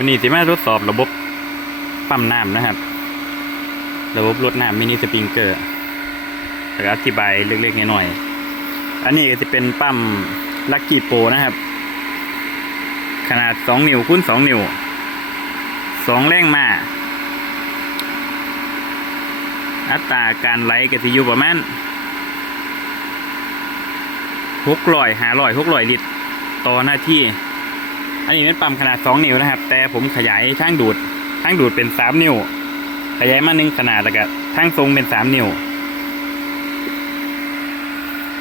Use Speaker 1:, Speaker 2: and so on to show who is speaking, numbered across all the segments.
Speaker 1: วันนี้สิมาทดสอบระบบปั๊มน้ำนะครับ ระบบรดน้ำมินิสปริงเกอร์แล้วก็อธิบายเล็กๆน้อยๆอันนี้ก็จะเป็นปั๊มลักกี้โปนะครับ ขนาด 2 นิ้วคูณ2 นิ้ว 2 แรงมาอัตราการไหลก็จะอยู่ประมาณ600 500 600 ลิตร ต่อหน้าที่ อันนี้เป็นปั๊มขนาด 2 นิ้วนะครับ แต่ผมขยายทางดูดทางดูดเป็น 3 นิ้ว ขยายมาหนึ่งขนาดแล้วก็ทางทรงเป็น 3 นิ้ว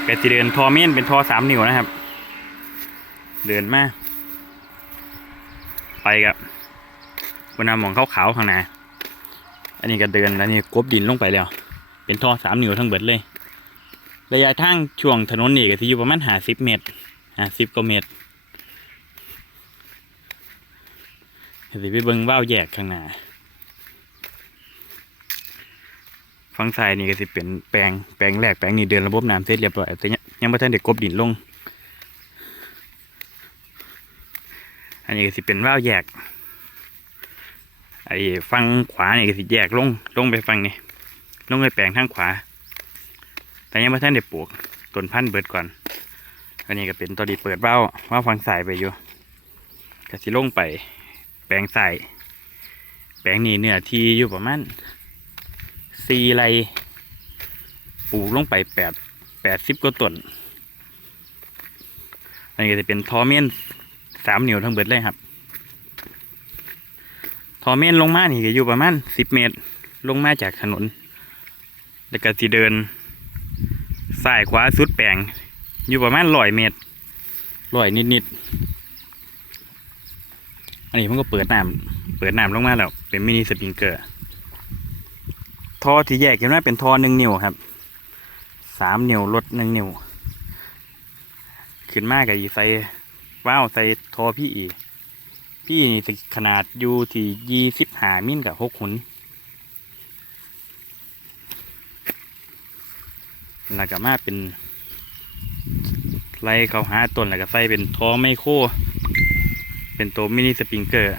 Speaker 1: ก็จะเดินทอเมนเป็นทอ 3 นิ้วนะครับ เดินมาไปกับบนน้ำหมองขาวๆข้างหน้าอันนี้ก็เดินแล้วนี่กบดินลงไปแล้ว เป็นท่อสามนิ้วทั้งเบิดเลย ระยะทางช่วงถนนนี่ก็ที่อยู่ประมาณหาสิบเมตรหาสิบกว่าเมตร สิไปเบิ่งว่าวแยกข้างหน้าฝั่งซ้ายนี่ก็สิเป็นแปลงแปลงแรกแปลงนี้เดินระบบน้ำเสร็จเรียบร้อยแต่ยังยังไม่ทันได้กบดินลง อันนี้ก็สิเป็นว่าวแยกไอ้ฟังขวานี่ก็สิแยกลงลงไปฟังนี่ลงไปแปลงทางขวา แต่ยังไม่ทันได้ปลูกต้นพันธุ์เบิดก่อน อันนี้ก็เป็นตัวดีเปิดว่าวว่าฟังสายไปอยู่ก็สิลงไป แปลงใสายแปลงนี้เนื้อที่อยู่ประมาณสี่ไรปลูกลงไปแปดแปดสิบกว่าต้นอันนี้จะเป็นทอเมียนสามนิ้วทั้งเบิดเลยครับ ทอเมนลงมานี่ก็อยู่ประมาณสิบเมตรลงมาจากถนน แล้วก็สิเดินซ้ายขวาสุดแปลงอยู่ประมาณร้อยเมตรร้อยนิดๆ นนี้มันก็เปิดน้ำเปิดน้ำลงมาแล้วเป็นมินิสปริงเกอร์ทอที่แยกกันว่าเป็นทอหนึ่งนิ้วครับสามนิ้วลดหนึ่งนิ้วขึ้นมากกับอีใส่ว้าวใส่ทอพี่อีพี่นี่ขนาดอยู่ที่ยี่สิบหามิลกับหกหุนแล้วก็มาเป็นไล่เขาหาต้นแล้วก็ใส่เป็นทอไมโคร เป็นตัวมินิสปริงเกอร์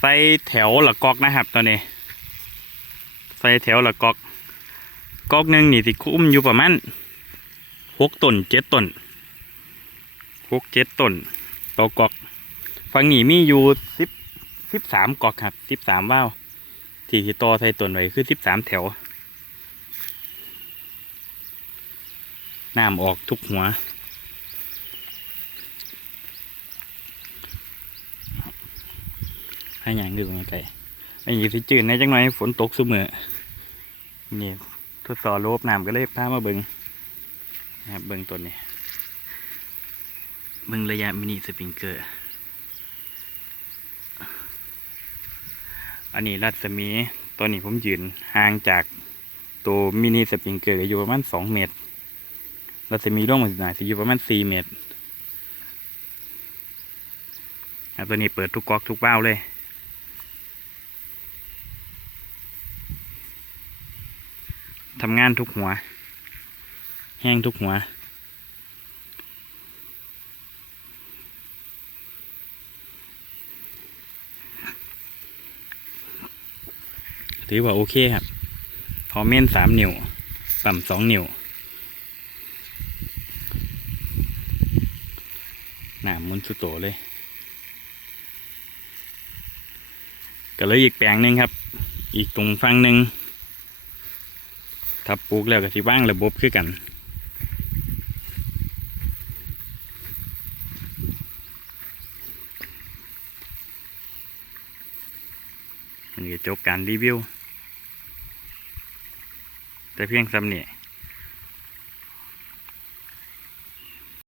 Speaker 1: ใส่แถวหละกอกนะครับตอนนี้ใส่แถวหละกอกกอกหนึ่งนี่สิคุ้มอยู่ประมาณหกต้นเจ็ดต้นหกเจ็ดต้นต่อกอกฝั่งนี้มีอยู่สิบสิบสามกอกครับสิบสามว่าวที่ที่ต่อใส่ต้นไว้คือสิบสามแถว น้ำออกทุกหัว ให้ยังดูมาไกลอันนี้สิจืดในจังหน่อยฝนตกซุมือนี่ทดสอบระบน้ำก็เลยพามาเบิงนะครับเบื้องต้นนี่เบื้องระยะมินิสปริงเกอร์ อันนี้รัศมีตอนนี้ผมยืนห่างจากตัวมินิสปริงเกอร์อยู่ประมาณสองเมตร เรัศมีร่วงมาสิหนาสิอยู่ประมาณสี่เมตรตัวนี้เปิดทุกก๊อกทุกว้าเลยทำงานทุกหัว แห้งทุกหัว ถือว่าโอเคครับ พอเม่นสามนิ้ว ต่ำสองนิ้ว หนามุนสุดโตเลย ก็เลยอีกแปลงหนึ่งครับ อีกตรงฝั่งหนึ่งถ้าปลูกแล้วก็ที่ว่างระบบคือกันอันนี้ก็จบการรีวิว แต่เพียงสำเนีย